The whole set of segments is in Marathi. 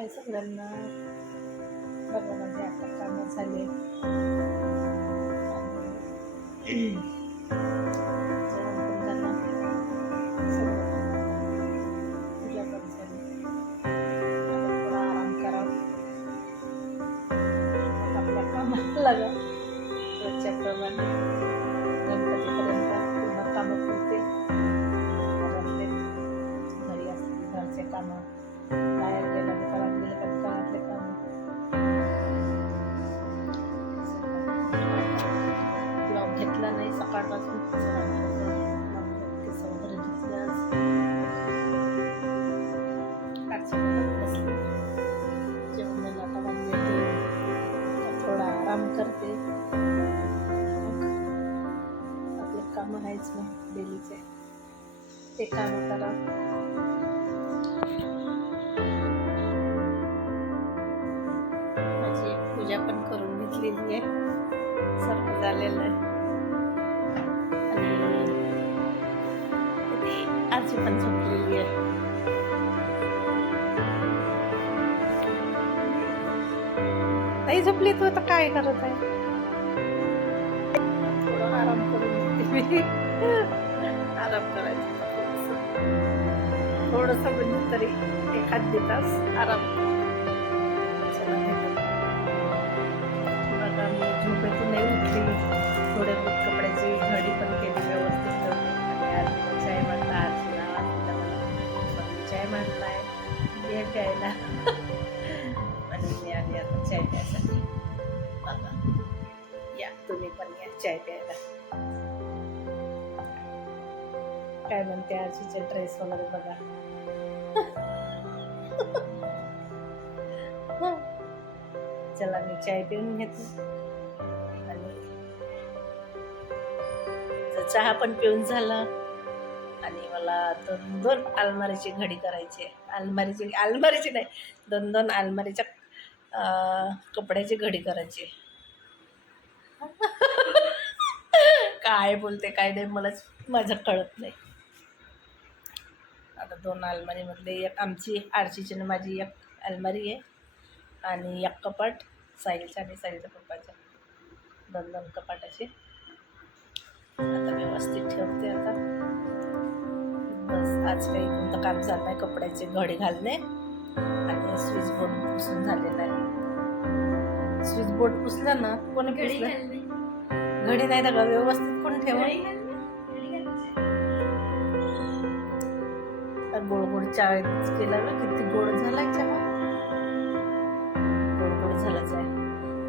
हाय सगळ्यांना बघा माझे आता कामं झाले आणि जेवण पण झालं. सगळं. पूजा पण झाली. आता थोडा आराम करावा. मग आपल्या कामाला लागा रोजच्याप्रमाणे करते. आपले कामं आहेच मग डेलीचे ते काम करा. माझी पूजा पण करून घेतलेली आहे. सर्व झालेलं आहे. आणि आजी पण झोपलेली आहे. नाही झोपली तू आता काय करत आहे? थोडं आराम करून घेते मी आराम करायचा थोडस. म्हणजे तरी एखाद तास आराम. चाय प्यायसाठी. बघा या तुम्ही पण या चाय प्यायला. काय म्हणते आजीचे ड्रेस वगैरे बघा. चला मी चाय पिऊन घेते. आणि चहा पण पिऊन झाला. आणि मला दोन दोन अलमारीची घडी करायची आहे. अलमारीची अलमारीची नाही दोन दोन अलमारीच्या कपड्याची घडी करायची. आहे. काय बोलते काय नाही मलाच माझं कळत नाही. आता दोन अलमारीमधले एक आमची आरशीची आणि माझी एक अलमारी आहे. आणि एक कपाट साईलच्या आणि साईलच्या पप्पाचा दोन दोन कपाट आता व्यवस्थित ठेवते आता. बस आज काही कोणतं काम झालं नाही कपड्याचे घडी घालणे. आणि स्विच बोर्ड पुसून झालेलं आहे. स्विच बोर्ड पुसलं ना कोणी पुसलं? घडी नाही तर व्यवस्थित कोण ठेवा गोड गोड चहा केला ना किती गोड झाला चहा. गोड गोड झालाच आहे.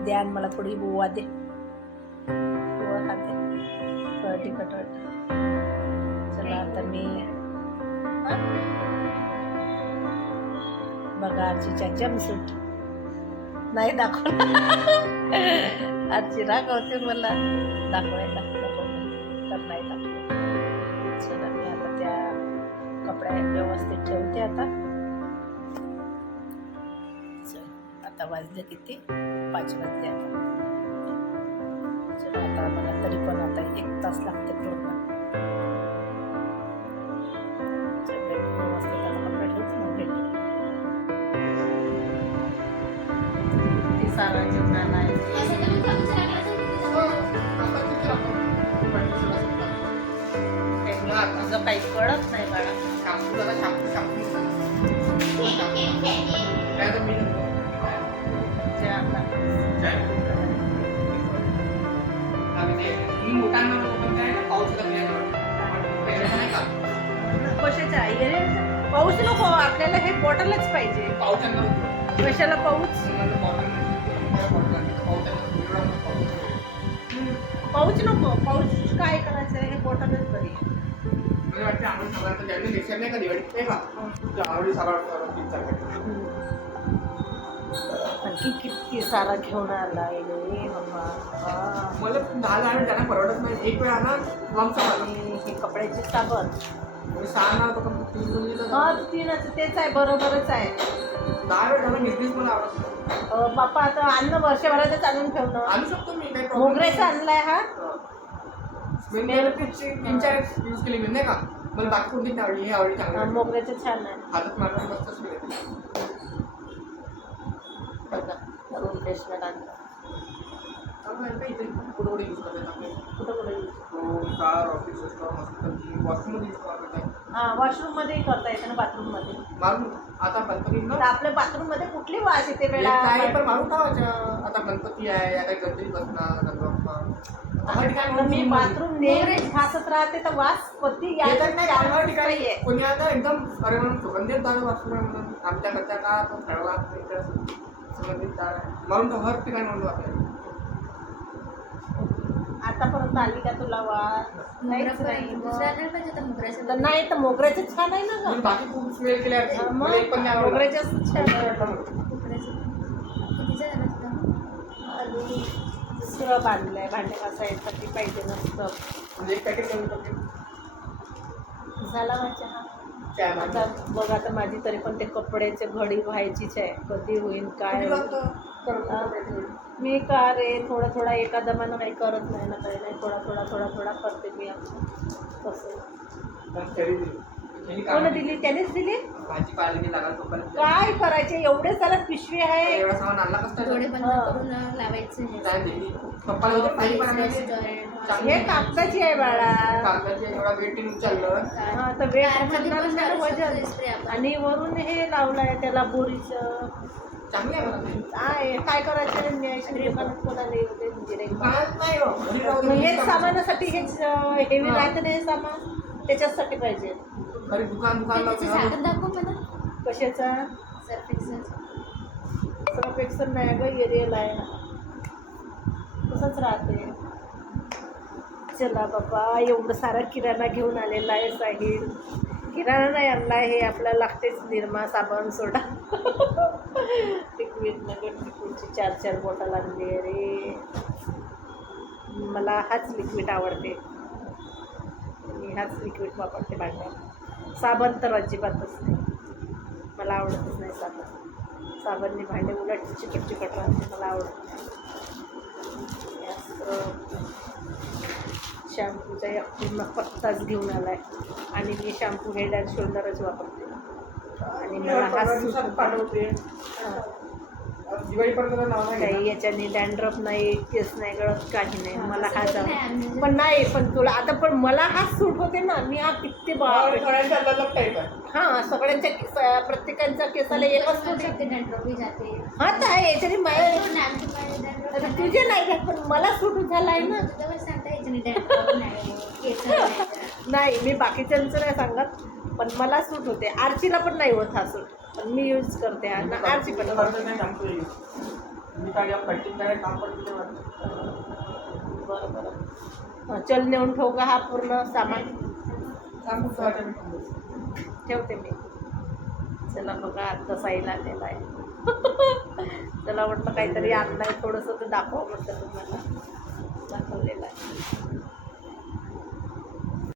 द्या मला थोडी ओवा दे. ओवा खाते थोडं तिखट वाटतं चला आता मी? बघा आजीच्या जमसूट नाही दाखव चिराग होती मला. दाखवायला नको तर नाही दाखव चला मी आता त्या कपड्या व्यवस्थित ठेवते आता. चल आता वाजले किती? पाच वाजले आता. चला आता मला तरी पण आता एक तास लागते पूर्ण. तुझं काही कळत नाही कशाच्या पाऊस नको आपल्याला हे बॉटलच पाहिजे. कशाला पाऊस? पाऊच नको पाऊस काय करायचं हे बॉटलच बरी आहे. आणखी किती सारा घेऊन आला हा. मला त्यांना परवडत नाही. एक वेळ आणा मला हे कपड्याचे साबण. तो पण तीन तीनच. तेच आहे बरोबरच आहे. दहा वेळ झाला मिसलीच मला आवडत. अं, बाप्पा आता अन्न वर्षभरातच आणून ठेवणं. आणू शकतो मी काही problem मोगऱ्याचा आणलाय हा. मी त्याची तीन चार यूज केली मी नाही का? मला बाकी कोणती नाही आवडली हे आवडली हा, चांगली मोगऱ्याचं छान आहे. हातात कंडिशनर आणलं. चांगलं आहे का इथे कुठं कुठे यूज करतात आपले? कुठं कुठं use? Home car office restaurant hospital वॉशरूममध्ये use करतात. हा वॉशरूममध्येही करता येतं ना बाथरूममध्ये मारून. आता गणपती आपल्या बाथरूममध्ये कुठली वास येते नाही पण मारून ठेवायचं आता गणपती आहे या काही गणपती बसणार मी म्हणून- बाथरूम नेहमी घासत राहते तर वास हर ठिकाणी. कोणी आता एकदम अरे म्हणून सुगंधित दार वाचतो म्हणून. आमच्या घरच्या का तो खेळला सुगंधित दार आहे. म्हणून तो हर ठिकाणी म्हणतो आपल्याला आतापर्यंत आली का तुला वास? नाहीच नाही दुसऱ्या मग. नाही पाहिजे तर मोगऱ्याचं तर नाही तर मोगऱ्याचे छान आहे ना मी गं बाकी खूप स्मेल केले हा, मग मला एक पण नाही आवडला. मोगऱ्याचेच छान आहे. मोगऱ्याचं कितीचं झालं तिथं? आणि दुसरं बांधलंय भांडे घासायसाठी पाहिजे नसतं. म्हणजे एक पॅकेट कमी करते झाला माझ्या. हा आता. बघ आता माझी तरी पण ते कपड्याचे घडी व्हायचीच आहे. कधी होईल काय होईल. हा. काहीतरी. मी का रे? थोडा थोडा एका दमानं काही करत नाही ना काही नाही. थोडा थोडा थोडा थोडा करते मी आपलं तसं. दिली. कोण त्यानेच दिली? काय करायचे? एवढे त्याला पिशवी आहे. हा. होतं कागदाची आहे बाळा. कागदाची एवढा वेट टीन उचललं हा तर वेळ कारमध्ये पण म्हणणार लावू शकतो वजन spray आपण. आणि वरून हे लावलंय त्याला बोरीचं. ती. काय करायचं नाही हो. हेच सामानासाठी हेच हेवी हा. राहतं नाही सामान. त्याच्यासाठी पाहिजे. घरी दुकान दुकान. झाकण दाखव मला. कशाचा? सर्फेक्सन नाही ग एरियल आहे ना. तसंच राहते. चला बाबा एवढं सारा किराणा घेऊन आलेला आहे साहिल. किराणा नाही आणला हे आपल्याला लागतेच निरमा साबण सोडा. लिक्विड लिक्विडची चार चार बॉटल आणली अरे. मला हाच लिक्विड आवडते. मी हाच लिक्विड वापरते भांड्या साबण तर अजिबातच नाही. मला आवडतच नाही साबण. साबणने भांडे उलट चिकट चिकट राहते मला आवडत नाही. असं. शॅम्पूचा एक पूर्ण पत्ताच घेऊन आला आहे आणि मी शॅम्पू हेड अँड शोल्डरच वापरते. आणि मला हा हा. काही. याच्याने डॅन्ड्रफ नाही केस नाही गळत काही नाही मला हा नाही, जाऊ पण नाही पण तुला आता पण मला हा सूट होते ना मी हा किती आहे हा सगळ्यांच्या केस- प्रत्येकांच्या केसाला एकच सूट जाते हा तर आहे याच्याने माझ्या. तुझे नाही घेत पण मला सूट झाला आहे ना. नाही मी बाकीच्यांचं नाही सांगत पण मला सूट होते. आरचीला पण नाही होत हा सूट. पण मी यूज करते. आणि आरची पण. बरं. बरं हं, चल नेऊन ठेवू का हा पूर्ण सामान? आता? ठेवते मी. चला बघा आत्ता साईल आलेला आहे. चला म्हटलं काहीतरी आणलंय. थोडंसं तर दाखवा म्हटलं तुम्हाला. दाखवलेलं आहे.